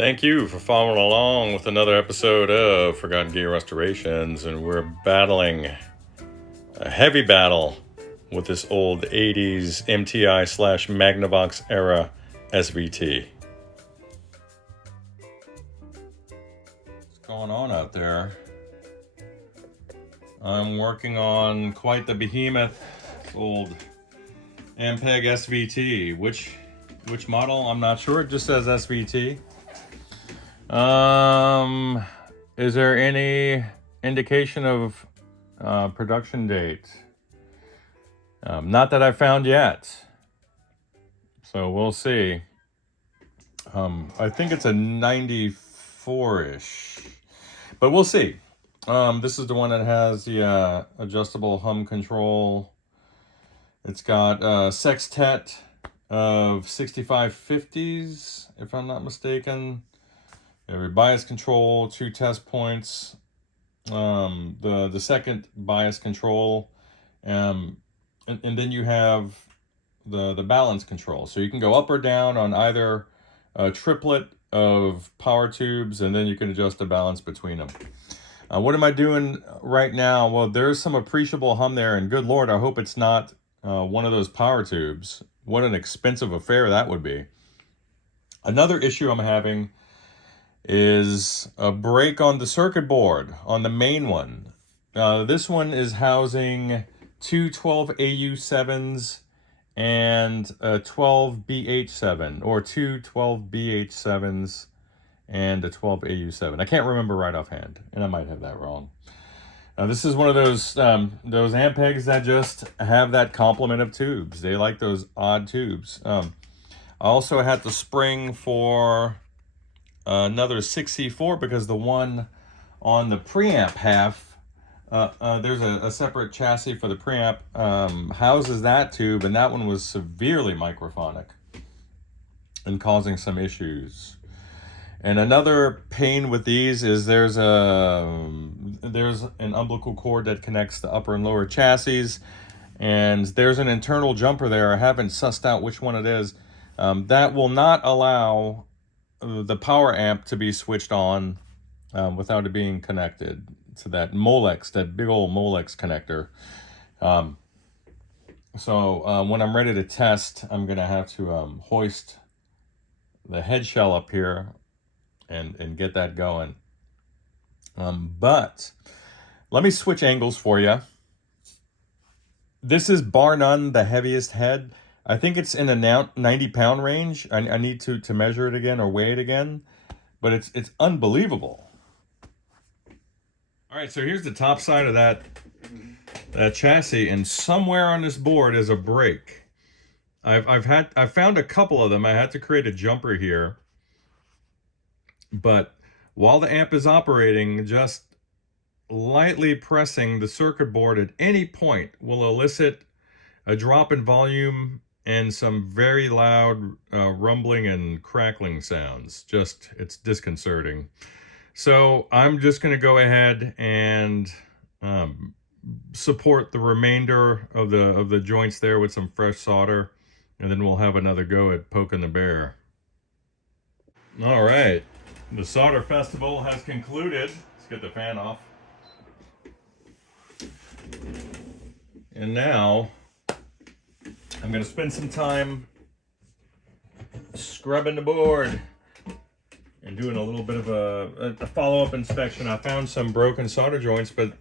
Thank you for following along with another episode of Forgotten Gear Restorations, and we're battling a heavy battle with this old 80s MTI / Magnavox era SVT. What's going on out there? I'm working on quite the behemoth, old Ampeg SVT. Which model? I'm not sure. It just says SVT. Is there any indication of production date? Not that I found yet. So we'll see. I think it's a 94-ish, but we'll see. This is the one that has the adjustable hum control. It's got a sextet of 6550s, if I'm not mistaken. Every bias control, 2 test points. The second bias control, and then you have the balance control. So you can go up or down on either a triplet of power tubes, and then you can adjust the balance between them. What am I doing right now? Well, there's some appreciable hum there, and good Lord, I hope it's not one of those power tubes. What an expensive affair that would be. Another issue I'm having is a break on the circuit board on the main one. This one is housing two 12AU7s and a 12BH7, or two 12BH7s and a 12AU7. I can't remember right offhand, and I might have that wrong. This is one of those Ampegs that just have that complement of tubes. They like those odd tubes. I also had the spring for another 6C4 because the one on the preamp half, there's a separate chassis for the preamp, houses that tube, and that one was severely microphonic and causing some issues. And another pain with these is there's an umbilical cord that connects the upper and lower chassis, and there's an internal jumper there. I haven't sussed out which one it is. That will not allow the power amp to be switched on without it being connected to that Molex, that big old Molex connector. So when I'm ready to test, I'm gonna have to hoist the head shell up here and get that going. But let me switch angles for you. This is bar none the heaviest head. I think it's in a 90-pound range. I need to measure it again or weigh it again, but it's unbelievable. All right, so here's the top side of that chassis, and somewhere on this board is a break. I've found a couple of them. I had to create a jumper here, but while the amp is operating, just lightly pressing the circuit board at any point will elicit a drop in volume and some very loud rumbling and crackling sounds. It's disconcerting. So I'm just going to go ahead and support the remainder of the joints there with some fresh solder, and then we'll have another go at poking the bear. All right, the solder festival has concluded. Let's get the fan off. And now I'm going to spend some time scrubbing the board and doing a little bit of a follow-up inspection. I found some broken solder joints, but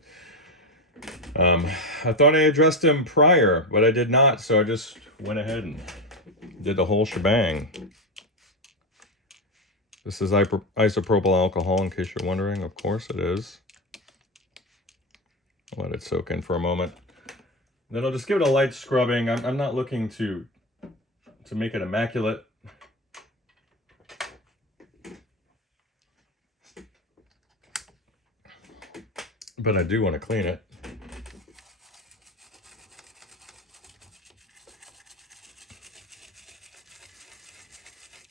I thought I addressed them prior, but I did not, so I just went ahead and did the whole shebang. This is isopropyl alcohol, in case you're wondering. Of course it is. I'll let it soak in for a moment. Then I'll just give it a light scrubbing. I'm not looking to make it immaculate. But I do want to clean it.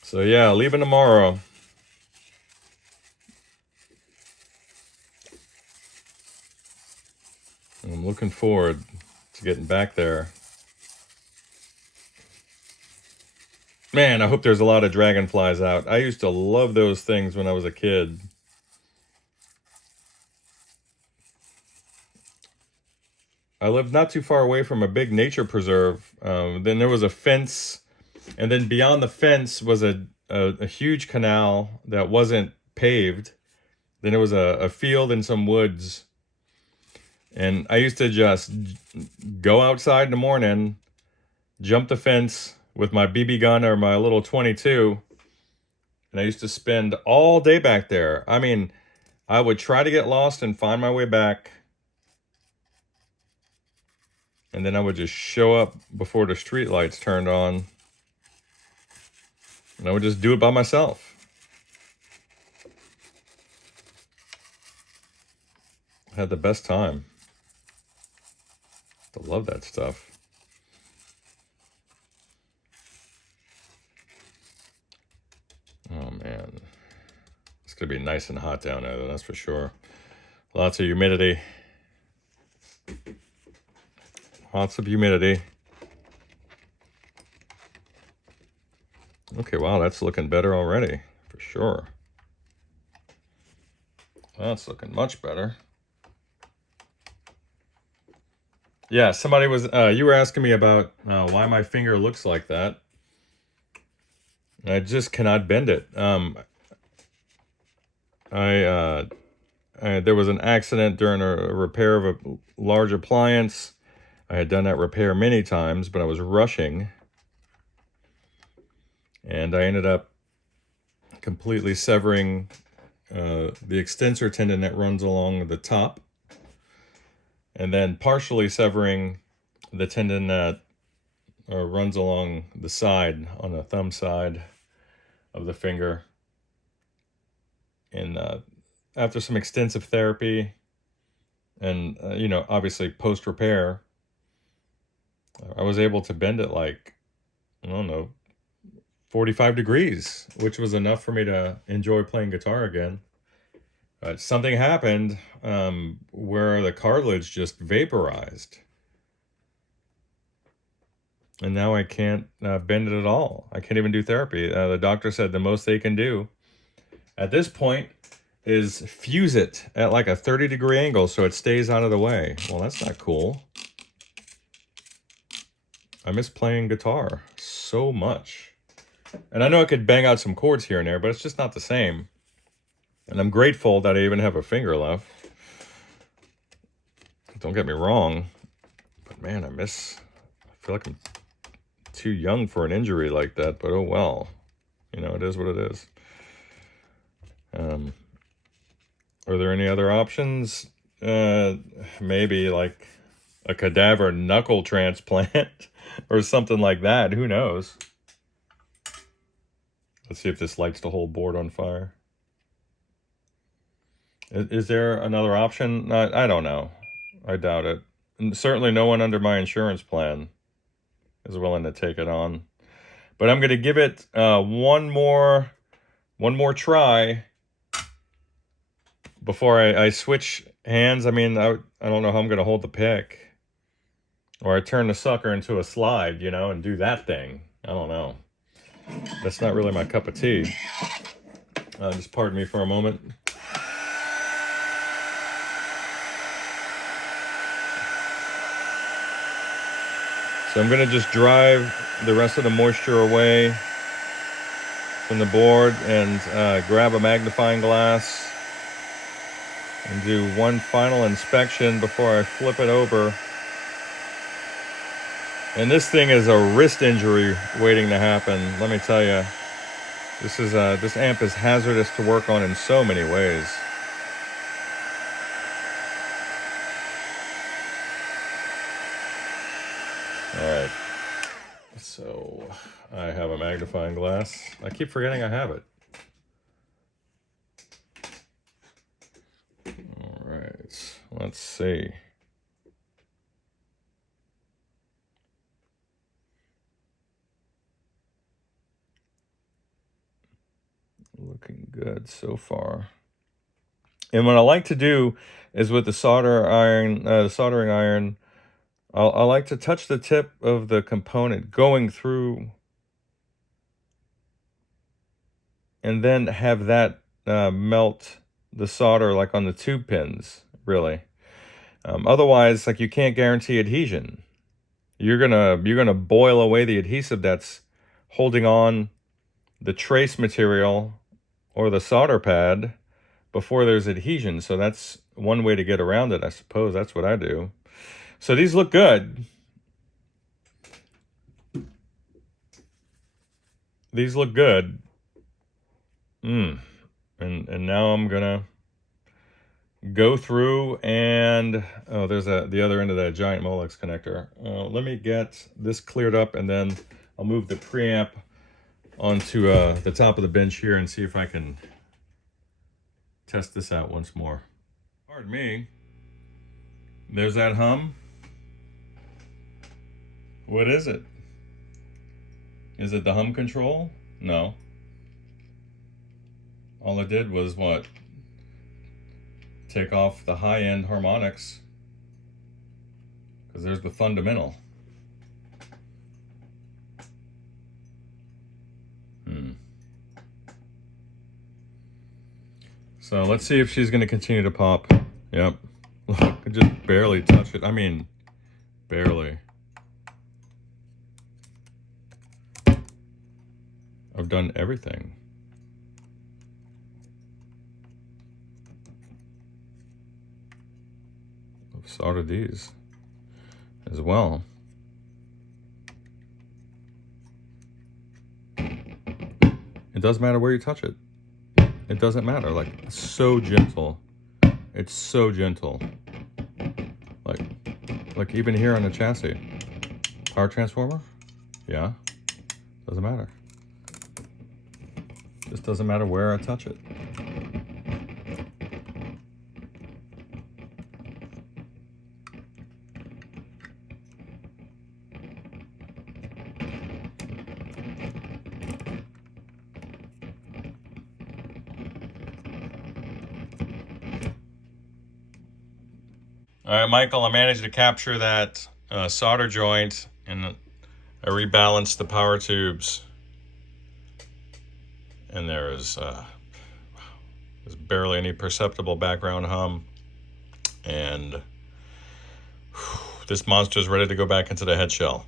So yeah, leaving tomorrow. I'm looking forward to getting back there. Man, I hope there's a lot of dragonflies out. I used to love those things when I was a kid. I lived not too far away from a big nature preserve. Then there was a fence, and then beyond the fence was a huge canal that wasn't paved. Then there was a field and some woods. And I used to just go outside in the morning, jump the fence with my BB gun or my little 22, and I used to spend all day back there. I mean, I would try to get lost and find my way back, and then I would just show up before the street lights turned on, and I would just do it by myself. I had the best time. I love that stuff. Oh man, it's gonna be nice and hot down there, that's for sure. Lots of humidity. Lots of humidity. Okay, wow, that's looking better already, for sure. That's looking much better. Yeah, somebody was, you were asking me about why my finger looks like that. I just cannot bend it. There was an accident during a repair of a large appliance. I had done that repair many times, but I was rushing. And I ended up completely severing the extensor tendon that runs along the top, and then partially severing the tendon that runs along the side, on the thumb side of the finger. And after some extensive therapy and, obviously post-repair, I was able to bend it like, I don't know, 45 degrees, which was enough for me to enjoy playing guitar again. Something happened where the cartilage just vaporized. And now I can't bend it at all. I can't even do therapy. The doctor said the most they can do at this point is fuse it at like a 30-degree angle so it stays out of the way. Well, that's not cool. I miss playing guitar so much. And I know I could bang out some chords here and there, but it's just not the same. And I'm grateful that I even have a finger left. Don't get me wrong. But man, I feel like I'm too young for an injury like that, but oh well. It is what it is. Are there any other options? Maybe like a cadaver knuckle transplant or something like that. Who knows? Let's see if this lights the whole board on fire. Is there another option? I don't know. I doubt it. And certainly no one under my insurance plan is willing to take it on. But I'm going to give it one more try before I switch hands. I mean, I don't know how I'm going to hold the pick. Or I turn the sucker into a slide, and do that thing. I don't know. That's not really my cup of tea. Just pardon me for a moment. So I'm going to just drive the rest of the moisture away from the board and grab a magnifying glass and do one final inspection before I flip it over. And this thing is a wrist injury waiting to happen. Let me tell you, this amp is hazardous to work on in so many ways. Alright, so I have a magnifying glass. I keep forgetting I have it. Alright, let's see. Looking good so far. And what I like to do is with the soldering iron, I like to touch the tip of the component going through and then have that melt the solder like on the tube pins, really. Otherwise, like, you can't guarantee adhesion. You're gonna boil away the adhesive that's holding on the trace material or the solder pad before there's adhesion. So that's one way to get around it, I suppose. That's what I do. So these look good. These look good. And now I'm gonna go through and, oh, there's the other end of that giant Molex connector. Let me get this cleared up, and then I'll move the preamp onto the top of the bench here and see if I can test this out once more. Pardon me. There's that hum. What is it? Is it the hum control? No. All it did was what? Take off the high-end harmonics, because there's the fundamental. So let's see if she's going to continue to pop. Yep. Look, I just barely touch it. I mean, barely. I've done everything. I've soldered these as well. It doesn't matter where you touch it. It doesn't matter. Like, it's so gentle. It's so gentle. Like even here on the chassis. Power transformer? Yeah. Doesn't matter. Just doesn't matter where I touch it. All right, Michael, I managed to capture that solder joint, and I rebalanced the power tubes. And there's barely any perceptible background hum. And this monster's ready to go back into the head shell.